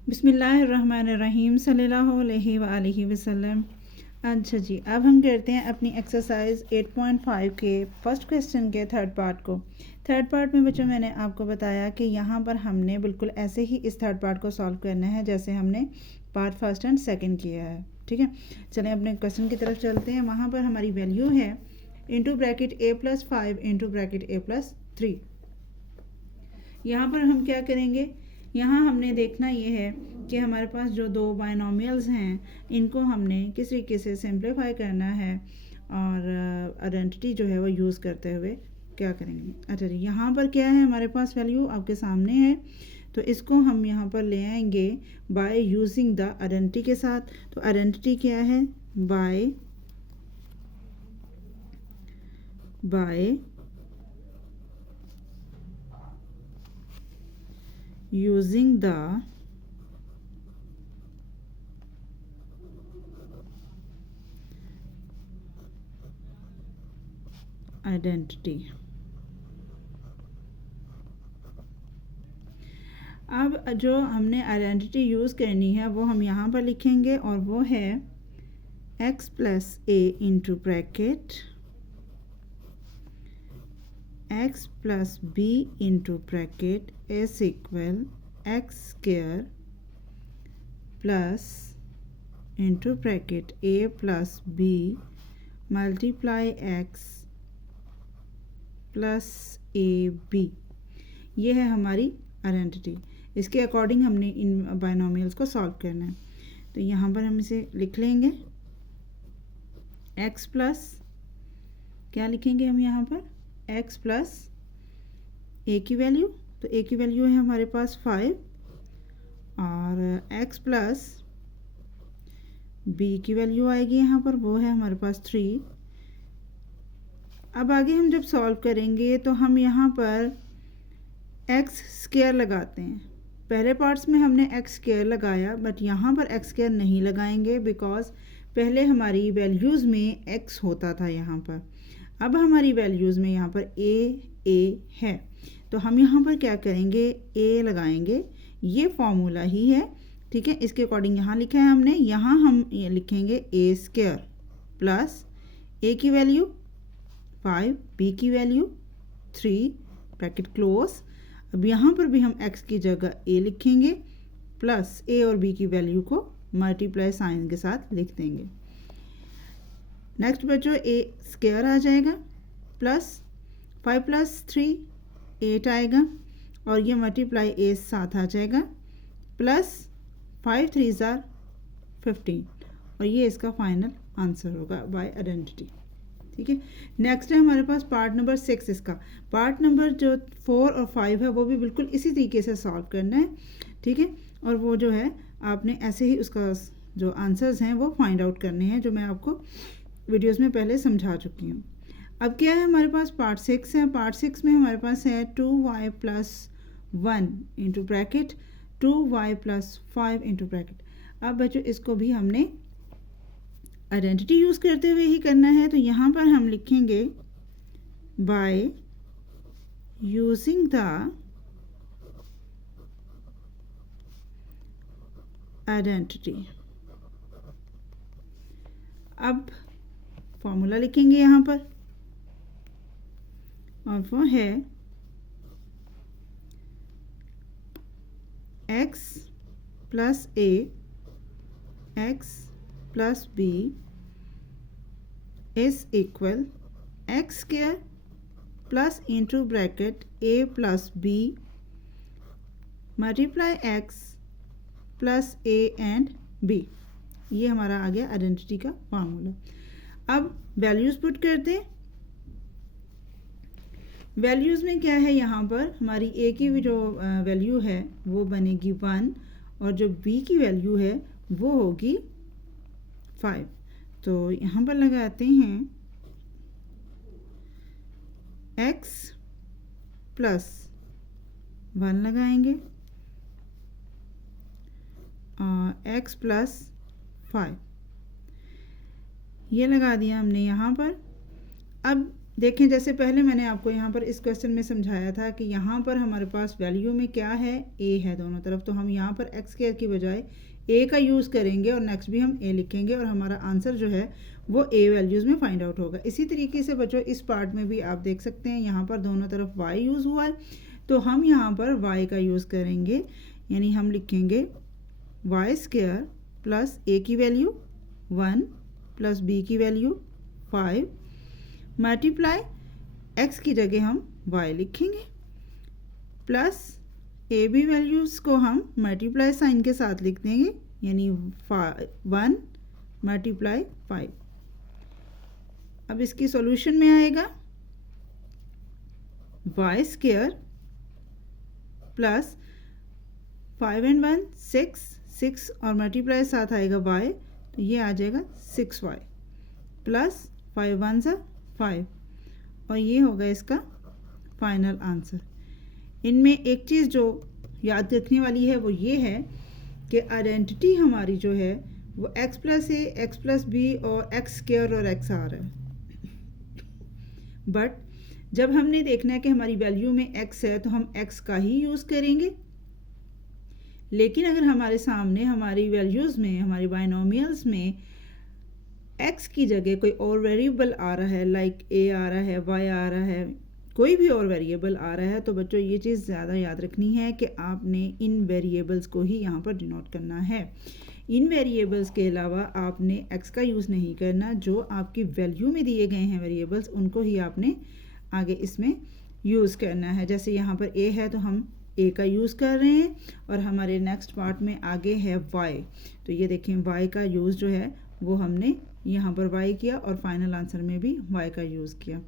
बिस्मिल्लाहिर्रहमानिर्रहीम सल्लल्लाहु अलैहि वसल्लम। अच्छा जी, अब हम करते हैं अपनी एक्सरसाइज 8.5 के फर्स्ट क्वेश्चन के थर्ड पार्ट को। थर्ड पार्ट में बच्चों मैंने आपको बताया कि यहाँ पर हमने बिल्कुल ऐसे ही इस थर्ड पार्ट को सॉल्व करना है जैसे हमने पार्ट फर्स्ट एंड सेकंड किया है। ठीक है, चलें अपने क्वेश्चन की तरफ चलते हैं। वहाँ पर हमारी वैल्यू है into bracket a+5 into bracket a+3। यहाँ पर हम क्या करेंगे, यहाँ हमने देखना ये है कि हमारे पास जो दो बायनोमियल्स हैं इनको हमने किस तरीके से सिंप्लीफाई करना है और आइडेंटिटी जो है वो यूज़ करते हुए क्या करेंगे। अच्छा जी, यहाँ पर क्या है, हमारे पास वैल्यू आपके सामने है, तो इसको हम यहाँ पर ले आएंगे बाय यूजिंग द आइडेंटिटी के साथ। तो आइडेंटिटी क्या है, बाय using the identity। अब जो हमने आइडेंटिटी यूज़ करनी है वो हम यहाँ पर लिखेंगे और वो है x+a into bracket x+b into bracket is equal x² plus into bracket a+b multiply x plus ab। ये है हमारी आइडेंटिटी। इसके अकॉर्डिंग हमने इन बायनोमियल्स को सॉल्व करना है। तो यहाँ पर हम इसे लिख लेंगे x प्लस, क्या लिखेंगे हम यहाँ पर, x प्लस a की वैल्यू, तो a की वैल्यू है हमारे पास 5 और x प्लस b की वैल्यू आएगी यहाँ पर, वो है हमारे पास 3। अब आगे हम जब सॉल्व करेंगे तो हम यहाँ पर x² लगाते हैं। पहले पार्ट्स में हमने x² लगाया, बट यहाँ पर x² नहीं लगाएंगे बिकॉज पहले हमारी वैल्यूज़ में x होता था यहाँ पर। अब हमारी वैल्यूज़ में यहाँ पर a है, तो हम यहाँ पर क्या करेंगे, a लगाएंगे। ये फॉर्मूला ही है, ठीक है, इसके अकॉर्डिंग यहाँ लिखा है हमने। यहाँ हम ये लिखेंगे a² प्लस a की वैल्यू 5, b की वैल्यू 3 ब्रैकेट क्लोज। अब यहाँ पर भी हम x की जगह a लिखेंगे प्लस a और b की वैल्यू को मल्टीप्लाई साइन के साथ लिख देंगे। नेक्स्ट बच्चों a² आ जाएगा प्लस 5 प्लस 3 8 आएगा और ये मल्टीप्लाई a साथ आ जाएगा प्लस 5 3 ज़ार 15 और ये इसका फाइनल आंसर होगा बाय आइडेंटिटी। ठीक है, नेक्स्ट है हमारे पास पार्ट नंबर 6। इसका पार्ट नंबर जो 4 और 5 है वो भी बिल्कुल इसी तरीके से सॉल्व करना है। ठीक है, और वो जो है आपने ऐसे ही उसका जो आंसर्स हैं वो फाइंड आउट करने हैं, जो मैं आपको वीडियोस में पहले समझा चुकी हूँ। अब क्या है हमारे पास, पार्ट 6 है। पार्ट 6 में हमारे पास है 2y plus 1 into bracket 2y plus 5 into bracket. अब बच्चों इसको भी हमने आइडेंटिटी यूज़ करते हुए ही करना है, तो यहाँ पर हम लिखेंगे बाय यूजिंग द आइडेंटिटी। अब फॉर्मूला लिखेंगे यहाँ पर और वो है x plus a x plus b is equal x² plus into bracket a plus b multiply x plus a and b। ये हमारा आ गया आइडेंटिटी का फार्मूला। अब वैल्यूज़ पुट करते हैं। वैल्यूज़ में क्या है, यहाँ पर हमारी a की भी जो वैल्यू है वो बनेगी 1 और जो b की वैल्यू है वो होगी 5। तो यहाँ पर लगाते हैं x प्लस 1 लगाएंगे और x प्लस 5 ये लगा दिया हमने यहाँ पर। अब देखें जैसे पहले मैंने आपको यहाँ पर इस क्वेश्चन में समझाया था कि यहाँ पर हमारे पास वैल्यू में क्या है, ए है दोनों तरफ, तो हम यहाँ पर एक्स स्क्वायर की बजाय ए का यूज़ करेंगे और नेक्स्ट भी हम ए लिखेंगे और हमारा आंसर जो है वो ए वैल्यूज़ में फाइंड आउट होगा। इसी तरीके से बच्चों इस पार्ट में भी आप देख सकते हैं यहाँ पर दोनों तरफ वाई यूज़ हुआ है, तो हम यहाँ पर वाई का यूज़ करेंगे, यानी हम लिखेंगे वाई स्क्वायर प्लस ए की वैल्यू 1 प्लस बी की वैल्यू 5 मल्टीप्लाई एक्स की जगह हम वाई लिखेंगे प्लस ए बी वैल्यूज़ को हम मल्टीप्लाई साइन के साथ लिख देंगे, यानी 1 मल्टीप्लाई 5। अब इसकी सॉल्यूशन में आएगा वाई स्क्वायर प्लस 5 and 1 6 और मल्टीप्लाई साथ आएगा वाई, तो ये आ जाएगा 6y प्लस 5 1 सा 5 और ये होगा इसका फाइनल आंसर। इनमें एक चीज़ जो याद रखने वाली है वो ये है कि आइडेंटिटी हमारी जो है वो x प्लस ए एक्स प्लस बी और एक्स स्क्वायर और एक्स आर है, बट जब हमने देखना है कि हमारी वैल्यू में x है तो हम x का ही यूज़ करेंगे। लेकिन अगर हमारे सामने हमारी वैल्यूज़ में, हमारी बाइनोमियल्स में x की जगह कोई और वेरिएबल आ रहा है, लाइक a आ रहा है, y आ रहा है, कोई भी और वेरिएबल आ रहा है, तो बच्चों ये चीज़ ज़्यादा याद रखनी है कि आपने इन वेरिएबल्स को ही यहाँ पर डिनोट करना है। इन वेरिएबल्स के अलावा आपने x का यूज़ नहीं करना, जो आपकी वैल्यू में दिए गए हैं वेरिएबल्स उनको ही आपने आगे इसमें यूज़ करना है। जैसे यहाँ पर a है तो हम a का यूज़ कर रहे हैं और हमारे नेक्स्ट पार्ट में आगे है y, तो ये देखें y का यूज़ जो है वो हमने यहाँ पर y किया और फाइनल आंसर में भी y का यूज़ किया।